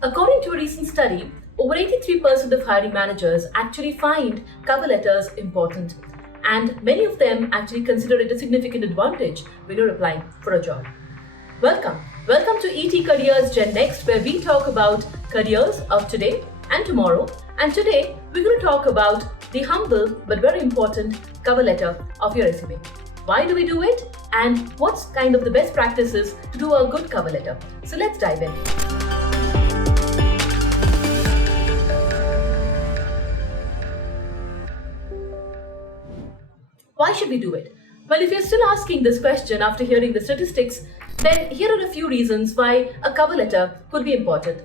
According to a recent study, over 83% of hiring managers actually find cover letters important, and many of them actually consider it a significant advantage when you're applying for a job. Welcome. Welcome to ET Careers GenNext, where we talk about careers of today and tomorrow. And today, we're going to talk about the humble but very important cover letter of your resume. Why do we do it? And what's kind of the best practices to do a good cover letter? So let's dive in. Why should we do it? Well, if you're still asking this question after hearing the statistics, then here are a few reasons why a cover letter could be important.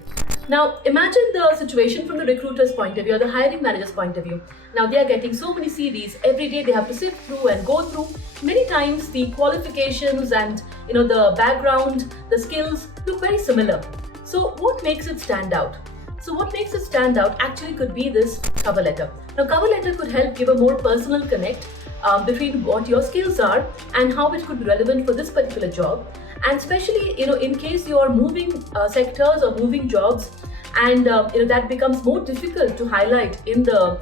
Now, imagine the situation from the recruiter's point of view or the hiring manager's point of view. Now, they are getting so many CVs every day. They have to sift through and go through. Many times, the qualifications and the background, the skills look very similar. So, what makes it stand out? So, what makes it stand out actually could be this cover letter. Now, cover letter could help give a more personal connect between what your skills are and how it could be relevant for this particular job. And especially, in case you are moving sectors or moving jobs, and that becomes more difficult to highlight in the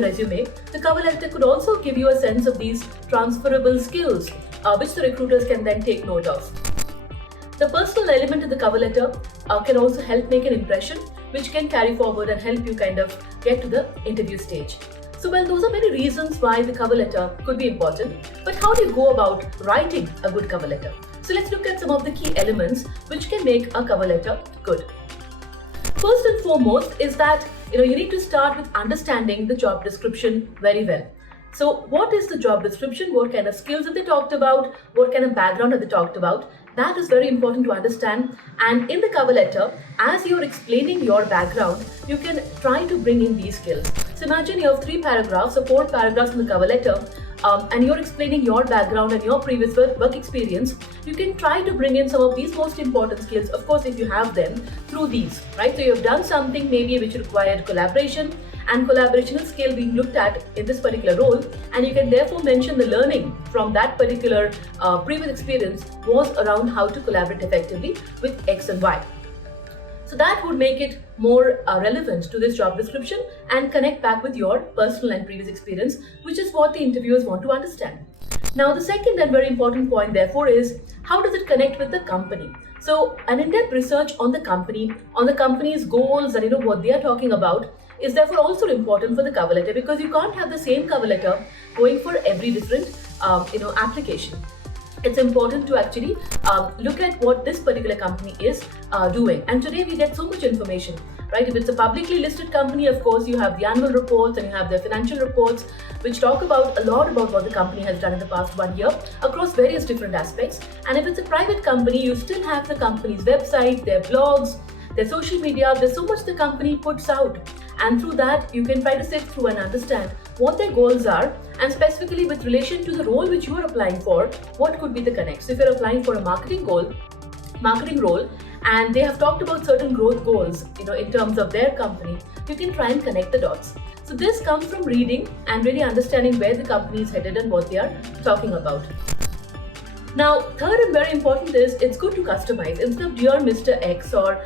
resume, the cover letter could also give you a sense of these transferable skills, which the recruiters can then take note of. The personal element of the cover letter can also help make an impression, which can carry forward and help you kind of get to the interview stage. So, well, those are many reasons why the cover letter could be important. But how do you go about writing a good cover letter? So let's look at some of the key elements which can make a cover letter good. First and foremost is that you need to start with understanding the job description very well. So what is the job description? What kind of skills have they talked about? What kind of background have they talked about? That is very important to understand. And in the cover letter, as you're explaining your background, you can try to bring in these skills. So imagine you have 3 paragraphs or 4 paragraphs in the cover letter, and you're explaining your background and your previous work experience. You can try to bring in some of these most important skills, of course, if you have them, through these, right? So you've done something maybe which required collaboration, and collaboration is skill being looked at in this particular role, and you can therefore mention the learning from that particular previous experience was around how to collaborate effectively with X and Y. So that would make it more relevant to this job description and connect back with your personal and previous experience, which is what the interviewers want to understand. Now, the second and very important point, therefore, is how does it connect with the company? So, an in-depth research on the company's goals and what they are talking about is therefore also important for the cover letter, because you can't have the same cover letter going for every different application. It's important to actually look at what this particular company is doing. And today we get so much information, right? If it's a publicly listed company, of course, you have the annual reports and you have their financial reports, which talk about a lot about what the company has done in the past 1 year across various different aspects. And if it's a private company, you still have the company's website, their blogs, their social media. There's so much the company puts out. And through that, you can try to sift through and understand what their goals are, and specifically with relation to the role which you are applying for, what could be the connect. So if you're applying for a marketing role, and they have talked about certain growth goals, in terms of their company, you can try and connect the dots. So this comes from reading and really understanding where the company is headed and what they are talking about. Now, third and very important is it's good to customize. Instead of dear Mr. X or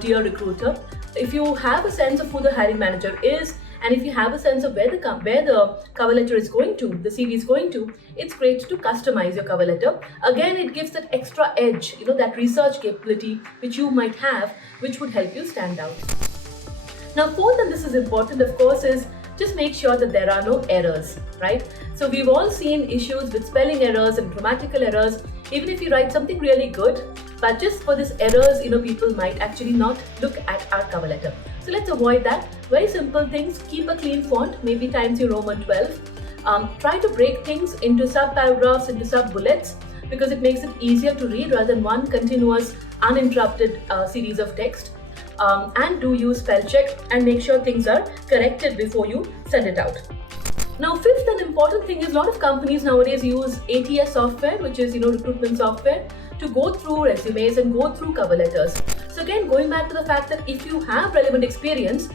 dear recruiter, if you have a sense of who the hiring manager is, and if you have a sense of where the cover letter is going to, the CV is going to, it's great to customize your cover letter. Again, it gives that extra edge, that research capability which you might have, which would help you stand out. Now, fourth, and this is important, of course, is just make sure that there are no errors, right? So we've all seen issues with spelling errors and grammatical errors. Even if you write something really good, but just for these errors, people might actually not look at our cover letter. So let's avoid that. Very simple things. Keep a clean font, maybe Times New Roman 12. Try to break things into sub-paragraphs, into sub-bullets, because it makes it easier to read rather than one continuous, uninterrupted series of text. And do use spell check and make sure things are corrected before you send it out. Now, fifth and important thing is a lot of companies nowadays use ATS software, which is recruitment software, to go through resumes and go through cover letters. So again, going back to the fact that if you have relevant experience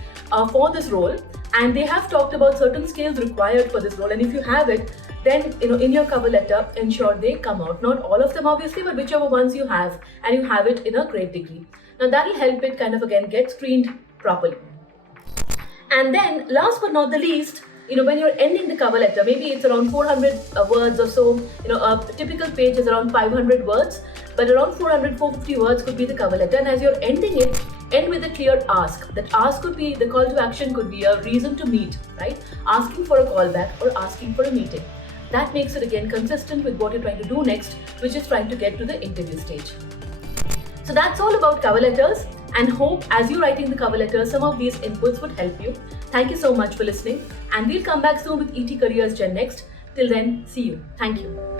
for this role, and they have talked about certain skills required for this role, and if you have it, then in your cover letter, ensure they come out. Not all of them obviously, but whichever ones you have, and you have it in a great degree. Now that will help it kind of again get screened properly. And then last but not the least, when you're ending the cover letter, maybe it's around 400 words or so. A typical page is around 500 words, but around 400, 450 words could be the cover letter. And as you're ending it, end with a clear ask. That ask could be, the call to action could be a reason to meet, right? Asking for a call back or asking for a meeting. That makes it again consistent with what you're trying to do next, which is trying to get to the interview stage. So that's all about cover letters, and hope as you're writing the cover letter, some of these inputs would help you. Thank you so much for listening, and we'll come back soon with ET Careers GenNext. Till then, see you. Thank you.